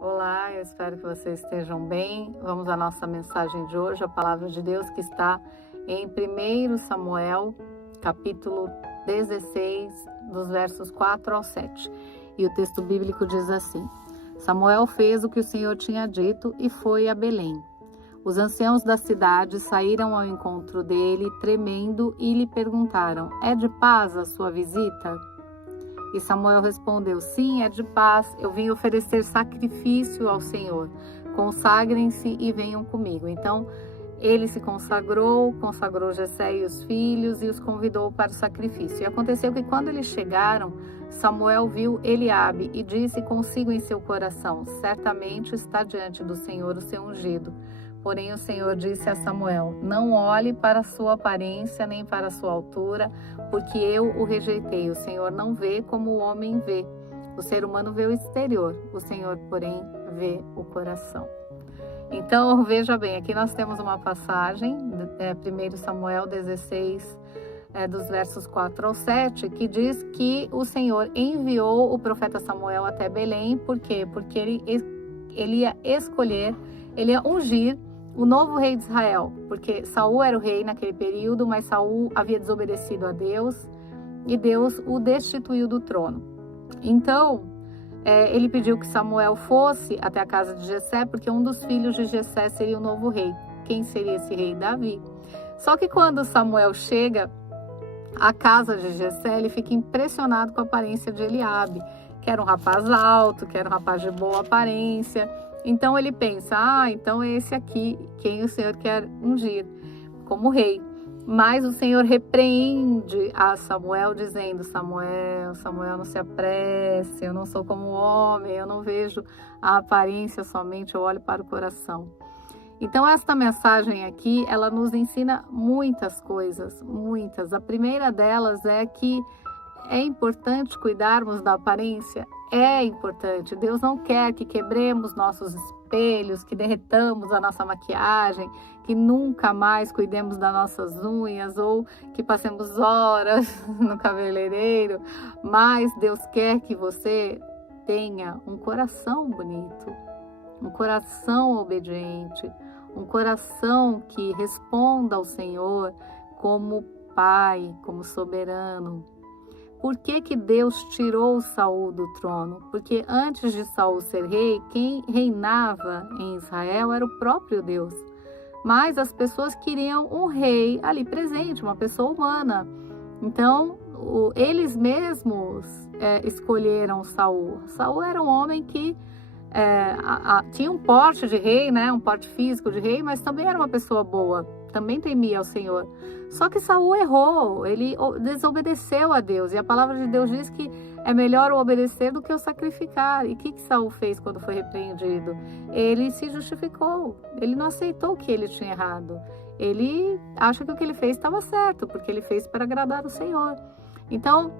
Olá, eu espero que vocês estejam bem. Vamos à nossa mensagem de hoje, a palavra de Deus que está em 1 Samuel, capítulo 16, dos versos 4 ao 7. E o texto bíblico diz assim: Samuel fez o que o Senhor tinha dito e foi a Belém. Os anciãos da cidade saíram ao encontro dele, tremendo, e lhe perguntaram: É de paz a sua visita? E Samuel respondeu: Sim, é de paz. Eu vim oferecer sacrifício ao Senhor. Consagrem-se e venham comigo. Então ele se consagrou Jessé e os filhos e os convidou para o sacrifício. E aconteceu que quando eles chegaram, Samuel viu Eliabe e disse consigo em seu coração: Certamente está diante do Senhor o seu ungido. Porém o Senhor disse a Samuel: Não olhe para a sua aparência nem para a sua altura, porque eu o rejeitei. O Senhor não vê como o homem vê. O ser humano vê o exterior, o Senhor, porém, vê o coração. Então, veja bem, aqui nós temos uma passagem, 1 Samuel 16, dos versos 4 ao 7, que diz que o Senhor enviou o profeta Samuel até Belém. Por quê? Porque ele ia escolher, ele ia ungir o novo rei de Israel, porque Saul era o rei naquele período, mas Saul havia desobedecido a Deus e Deus o destituiu do trono. Então, ele pediu que Samuel fosse até a casa de Jessé, porque um dos filhos de Jessé seria o novo rei. Quem seria esse rei? Davi. Só que quando Samuel chega à casa de Jessé, ele fica impressionado com a aparência de Eliabe, que era um rapaz alto, que era um rapaz de boa aparência. Então ele pensa: então é esse aqui quem o Senhor quer ungir como rei. Mas o Senhor repreende a Samuel dizendo: Samuel, não se apresse, eu não sou como homem, eu não vejo a aparência somente, eu olho para o coração. Então esta mensagem aqui, ela nos ensina muitas coisas, muitas. A primeira delas é que é importante cuidarmos da aparência. É importante. Deus não quer que quebremos nossos espelhos, que derretamos a nossa maquiagem, que nunca mais cuidemos das nossas unhas ou que passemos horas no cabeleireiro. Mas Deus quer que você tenha um coração bonito, um coração obediente, um coração que responda ao Senhor como Pai, como soberano. Por que Deus tirou Saul do trono? Porque antes de Saul ser rei, quem reinava em Israel era o próprio Deus. Mas as pessoas queriam um rei ali presente, uma pessoa humana. Então, eles mesmos escolheram Saul. Saul era um homem que tinha um porte de rei, né? Um porte físico de rei, mas também era uma pessoa boa. Também temia ao Senhor. Só que Saul errou, ele desobedeceu a Deus. E a palavra de Deus diz que é melhor o obedecer do que o sacrificar. E o que Saul fez quando foi repreendido? Ele se justificou, ele não aceitou que ele tinha errado. Ele acha que o que ele fez estava certo, porque ele fez para agradar o Senhor. Então,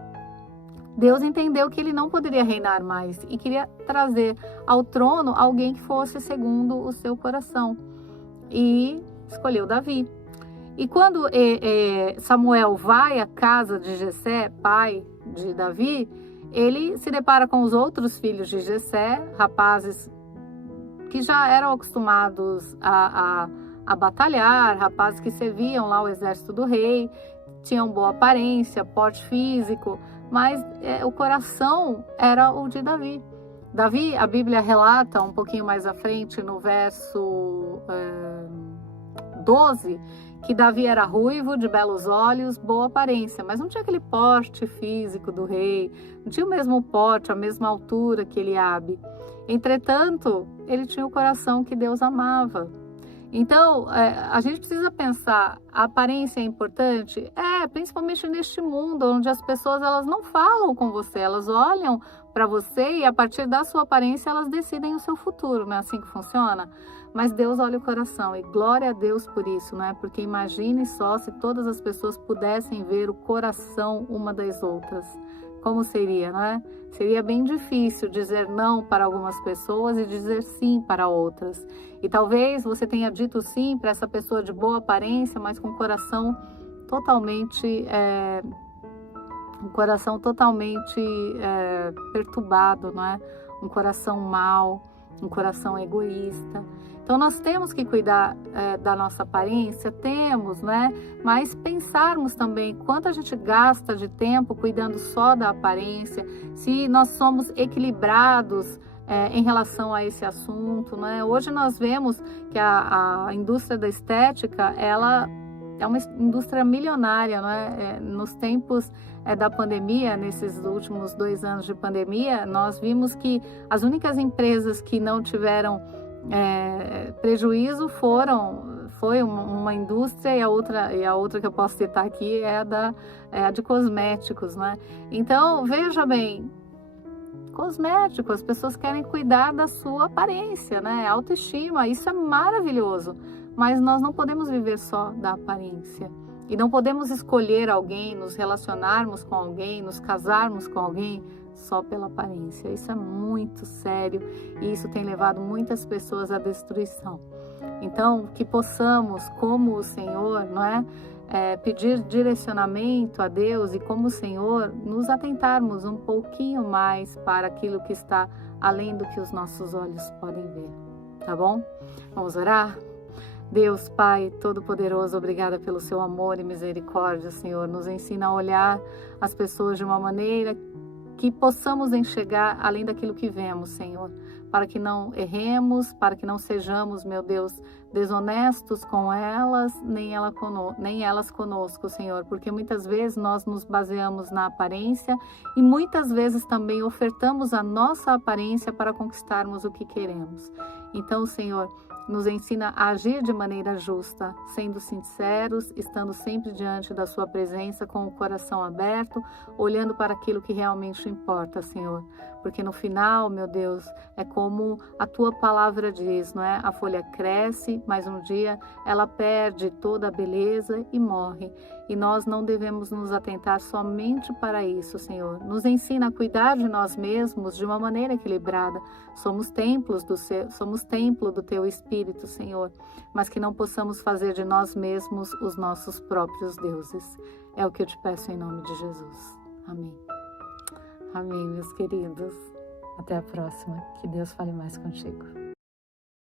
Deus entendeu que ele não poderia reinar mais e queria trazer ao trono alguém que fosse segundo o seu coração. E escolheu Davi. E quando Samuel vai à casa de Jessé, pai de Davi, ele se depara com os outros filhos de Jessé, rapazes que já eram acostumados a batalhar, rapazes que serviam lá o exército do rei, tinham boa aparência, porte físico, mas o coração era o de Davi. Davi, a Bíblia relata um pouquinho mais à frente, no verso 12, que Davi era ruivo, de belos olhos, boa aparência, mas não tinha aquele porte físico do rei, não tinha o mesmo porte, a mesma altura que Eliabe. Entretanto, ele tinha o coração que Deus amava. Então, a gente precisa pensar, a aparência é importante? Principalmente neste mundo, onde as pessoas elas não falam com você, elas olham para você e a partir da sua aparência elas decidem o seu futuro, não é assim que funciona? Mas Deus olha o coração e glória a Deus por isso, não é? Porque imagine só se todas as pessoas pudessem ver o coração uma das outras. Como seria, não é? Seria bem difícil dizer não para algumas pessoas e dizer sim para outras. E talvez você tenha dito sim para essa pessoa de boa aparência, mas com o coração totalmente perturbado, não é? Um coração mau. um coração egoísta. Então nós temos que cuidar da nossa aparência, temos, né? Mas pensarmos também quanto a gente gasta de tempo cuidando só da aparência, se nós somos equilibrados em relação a esse assunto, né? Hoje nós vemos que a indústria da estética, ela é uma indústria milionária, né? Nos tempos da pandemia, nesses últimos 2 anos de pandemia, nós vimos que as únicas empresas que não tiveram prejuízo foi uma indústria, e a outra que eu posso citar aqui é a de cosméticos, né? Então, veja bem, cosméticos, as pessoas querem cuidar da sua aparência, né? Autoestima, isso é maravilhoso, mas nós não podemos viver só da aparência. E não podemos escolher alguém, nos relacionarmos com alguém, nos casarmos com alguém só pela aparência. Isso é muito sério e isso tem levado muitas pessoas à destruição. Então, que possamos, como o Senhor, não é? Pedir direcionamento a Deus e, como o Senhor, nos atentarmos um pouquinho mais para aquilo que está além do que os nossos olhos podem ver. Tá bom? Vamos orar? Deus, Pai Todo-Poderoso, obrigada pelo seu amor e misericórdia, Senhor. Nos ensina a olhar as pessoas de uma maneira que possamos enxergar além daquilo que vemos, Senhor. Para que não erremos, para que não sejamos, meu Deus, desonestos com elas, nem elas conosco, Senhor. Porque muitas vezes nós nos baseamos na aparência e muitas vezes também ofertamos a nossa aparência para conquistarmos o que queremos. Então, Senhor, nos ensina a agir de maneira justa, sendo sinceros, estando sempre diante da sua presença com o coração aberto, olhando para aquilo que realmente importa, Senhor. Porque no final, meu Deus, é como a tua palavra diz, não é? A folha cresce, mas um dia ela perde toda a beleza e morre. E nós não devemos nos atentar somente para isso, Senhor. Nos ensina a cuidar de nós mesmos de uma maneira equilibrada. Somos templo do teu Espírito, Senhor, mas que não possamos fazer de nós mesmos os nossos próprios deuses. É o que eu te peço em nome de Jesus. Amém. Amém, meus queridos. Até a próxima. Que Deus fale mais contigo.